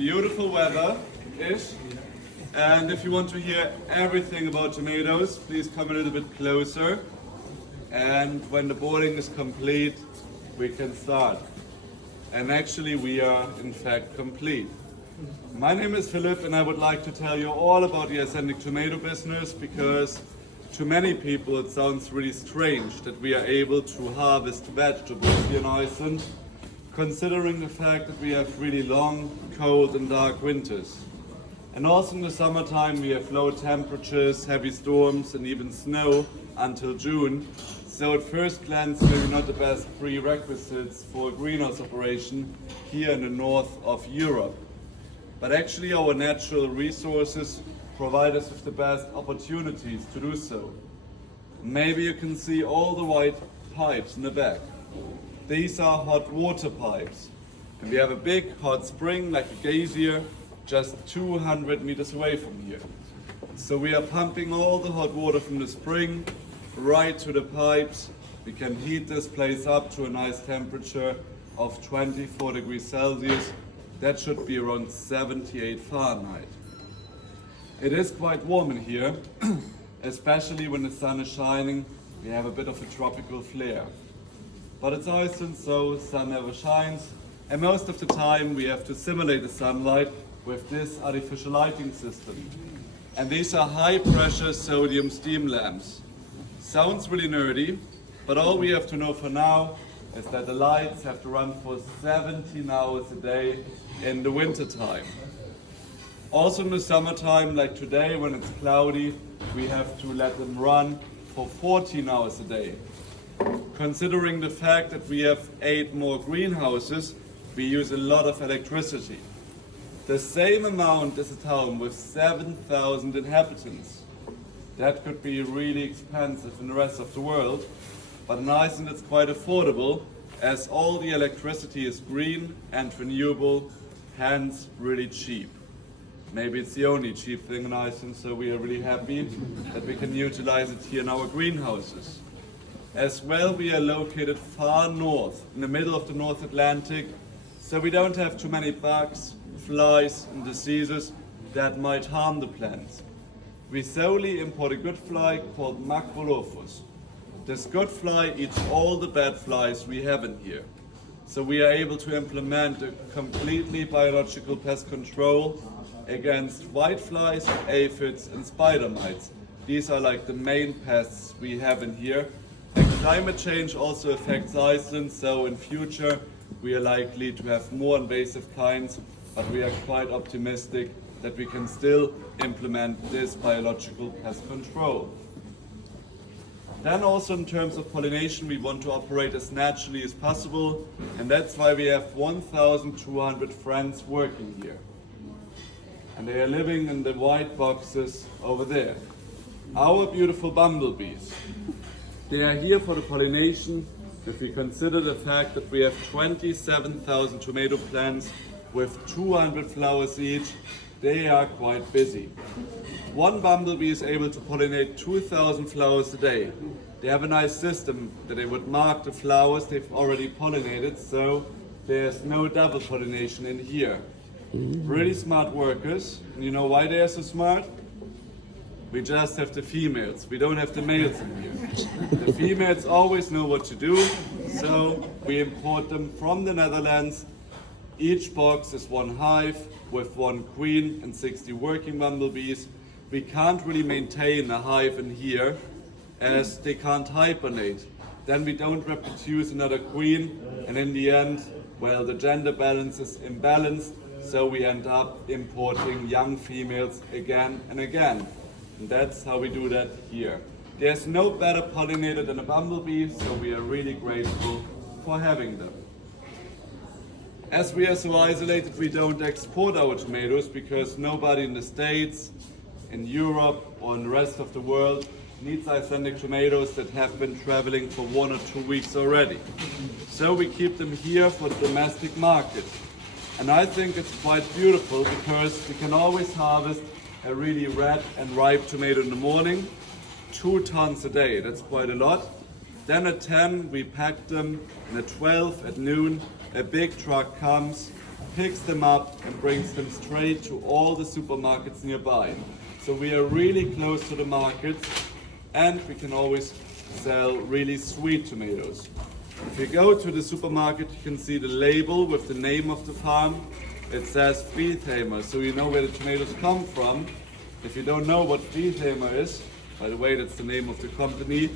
beautiful weather-ish. And if you want to hear everything about tomatoes, please come a little bit closer. And when the boarding is complete, we can start. And actually we are in fact complete. My name is Philip and I would like to tell you all about the Icelandic tomato business because to many people it sounds really strange that we are able to harvest vegetables here in Iceland, considering the fact that we have really long, cold and dark winters. And also in the summertime we have low temperatures, heavy storms and even snow until June. So at first glance maybe not the best prerequisites for a greenhouse operation here in the north of Europe. But actually our natural resources provide us with the best opportunities to do so. Maybe you can see all the white pipes in the back. These are hot water pipes. And we have a big hot spring like a geyser just 200 meters away from here. So we are pumping all the hot water from the spring right to the pipes. We can heat this place up to a nice temperature of 24 degrees Celsius. That should be around 78 Fahrenheit. It is quite warm in here, especially when the sun is shining. We have a bit of a tropical flare. But it's Iceland, so sun never shines. And most of the time we have to simulate the sunlight with this artificial lighting system. And these are high pressure sodium steam lamps. Sounds really nerdy, but all we have to know for now is that the lights have to run for 17 hours a day in the winter time. Also in the summertime, like today when it's cloudy, we have to let them run for 14 hours a day. Considering the fact that we have 8 more greenhouses, we use a lot of electricity. The same amount as a town with 7,000 inhabitants. That could be really expensive in the rest of the world, but in Iceland it's quite affordable as all the electricity is green and renewable, hence really cheap. Maybe it's the only cheap thing in Iceland, so we are really happy that we can utilize it here in our greenhouses. As well, we are located far north, in the middle of the North Atlantic, so we don't have too many bugs, flies and diseases that might harm the plants. We solely import a good fly called Macrolophus. This good fly eats all the bad flies we have in here. So we are able to implement a completely biological pest control against whiteflies, aphids and spider mites. These are like the main pests we have in here. And climate change also affects Iceland, so in future we are likely to have more invasive kinds, but we are quite optimistic that we can still implement this biological pest control. Then also in terms of pollination, we want to operate as naturally as possible, and that's why we have 1,200 friends working here. And they are living in the white boxes over there. Our beautiful bumblebees. They are here for the pollination. If we consider the fact that we have 27,000 tomato plants with 200 flowers each, they are quite busy. One bumblebee is able to pollinate 2,000 flowers a day. They have a nice system that they would mark the flowers they've already pollinated, so there's no double pollination in here. Really smart workers. And you know why they are so smart? We just have the females. We don't have the males in here. The females always know what to do, so we import them from the Netherlands. Each box is one hive with one queen and 60 working bumblebees. We can't really maintain a hive in here as they can't hibernate. Then we don't reproduce another queen, and in the end, well, the gender balance is imbalanced, so we end up importing young females again and again. And that's how we do that here. There's no better pollinator than a bumblebee, so we are really grateful for having them. As we are so isolated, we don't export our tomatoes because nobody in the States, in Europe or in the rest of the world needs Icelandic tomatoes that have been traveling for 1 or 2 weeks already. So we keep them here for the domestic market. And I think it's quite beautiful because we can always harvest a really red and ripe tomato in the morning, 2 tons a day, that's quite a lot. Then at 10 we pack them, and at 12 at noon a big truck comes picks them up and brings them straight to all the supermarkets nearby. So we are really close to the markets, and we can always sell really sweet tomatoes. If you go to the supermarket, you can see the label with the name of the farm. It says Friedheimer, so you know where the tomatoes come from. If you don't know what Friedheimer is, by the way, that's the name of the company,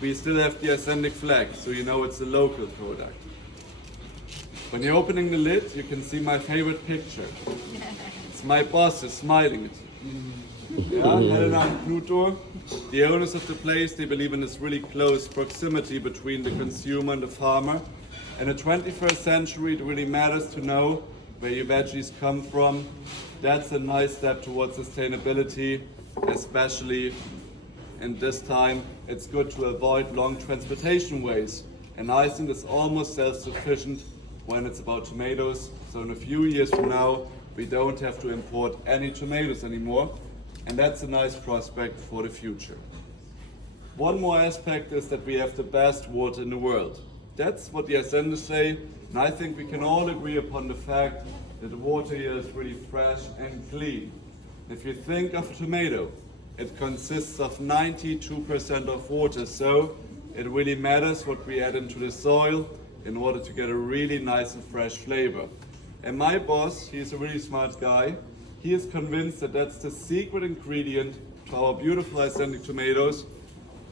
we still have the Icelandic flag, so you know it's a local product. When you're opening the lid, you can see my favorite picture. It's my boss is smiling at you. Yeah, Helena and Knut, the owners of the place, they believe in this really close proximity between the consumer and the farmer. In the 21st century, it really matters to know where your veggies come from. That's a nice step towards sustainability, especially in this time. It's good to avoid long transportation ways. And Iceland is almost self-sufficient when it's about tomatoes. So in a few years from now, we don't have to import any tomatoes anymore. And that's a nice prospect for the future. One more aspect is that we have the best water in the world. That's what the Icelanders say, and I think we can all agree upon the fact that the water here is really fresh and clean. If you think of a tomato, it consists of 92% of water, so it really matters what we add into the soil in order to get a really nice and fresh flavor. And my boss, he's a really smart guy. He is convinced that that's the secret ingredient to our beautiful Icelandic tomatoes.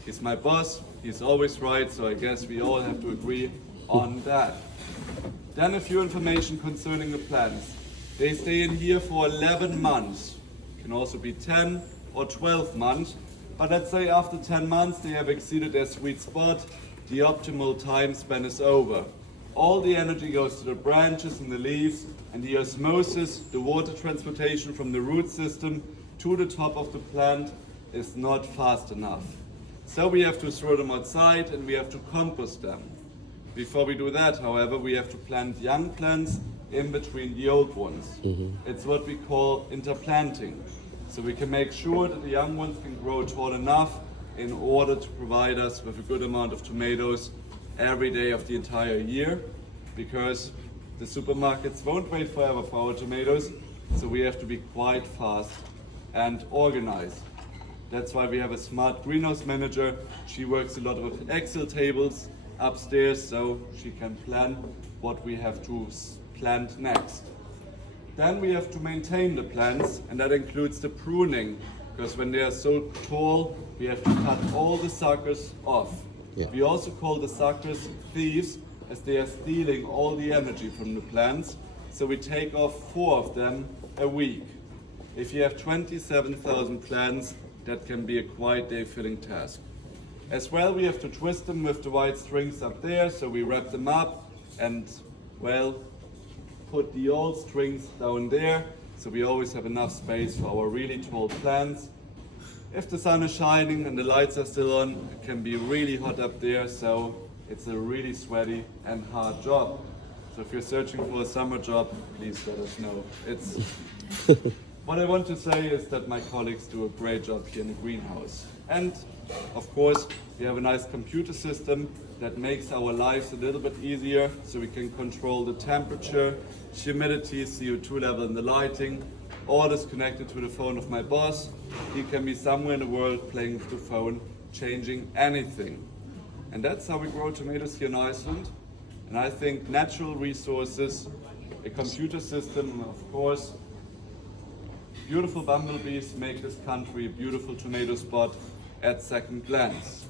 He's my boss, he's always right, so I guess we all have to agree on that. Then a few information concerning the plants. They stay in here for 11 months. It can also be 10 or 12 months, but let's say after 10 months they have exceeded their sweet spot, the optimal time span is over. All the energy goes to the branches and the leaves, and the osmosis, the water transportation from the root system to the top of the plant is not fast enough. So we have to throw them outside and we have to compost them. Before we do that, however, we have to plant young plants in between the old ones. It's what we call interplanting. So we can make sure that the young ones can grow tall enough in order to provide us with a good amount of tomatoes every day of the entire year, because the supermarkets won't wait forever for our tomatoes, so we have to be quite fast and organized. That's why we have a smart greenhouse manager. She works a lot with Excel tables upstairs, so she can plan what we have to plant next. Then we have to maintain the plants, and that includes the pruning, because when they are so tall, we have to cut all the suckers off. Yeah. We also call the suckers thieves, as they are stealing all the energy from the plants, so we take off 4 of them a week. If you have 27,000 plants, that can be a quite day-filling task. As well, we have to twist them with the white strings up there, so we wrap them up and, well, put the old strings down there, so we always have enough space for our really tall plants. If the sun is shining and the lights are still on, it can be really hot up there, so it's a really sweaty and hard job. So if you're searching for a summer job, please let us know. What I want to say is that my colleagues do a great job here in the greenhouse. And of course, we have a nice computer system that makes our lives a little bit easier, so we can control the temperature, humidity, CO2 level and the lighting. All is connected to the phone of my boss. He can be somewhere in the world playing with the phone, changing anything. And that's how we grow tomatoes here in Iceland. And I think natural resources, a computer system, and of course, beautiful bumblebees make this country a beautiful tomato spot at second glance.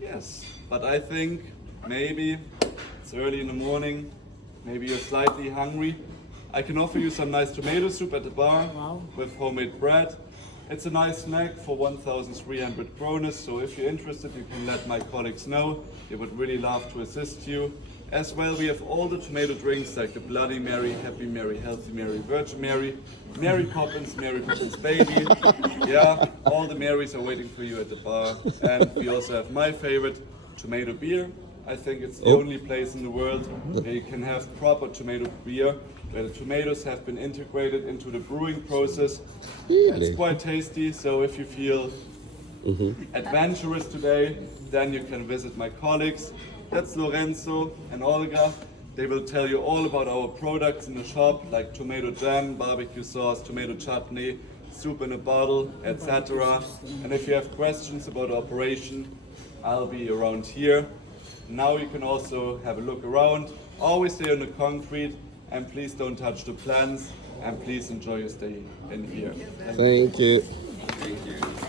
Yes, but I think maybe it's early in the morning, maybe you're slightly hungry. I can offer you some nice tomato soup at the bar with homemade bread. It's a nice snack for 1,300 kroner, so if you're interested, you can let my colleagues know. They would really love to assist you. As well, we have all the tomato drinks like the Bloody Mary, Happy Mary, Healthy Mary, Virgin Mary, Mary Poppins Baby. Yeah, all the Marys are waiting for you at the bar. And we also have my favorite, tomato beer. I think it's the only place in the world where you can have proper tomato beer, where the tomatoes have been integrated into the brewing process. Really? It's quite tasty, so if you feel adventurous today, then you can visit my colleagues. That's Lorenzo and Olga. They will tell you all about our products in the shop, like tomato jam, barbecue sauce, tomato chutney, soup in a bottle, etc. And if you have questions about operation, I'll be around here. Now you can also have a look around. Always stay on the concrete, and please don't touch the plants, and please enjoy your stay in here. Thank you.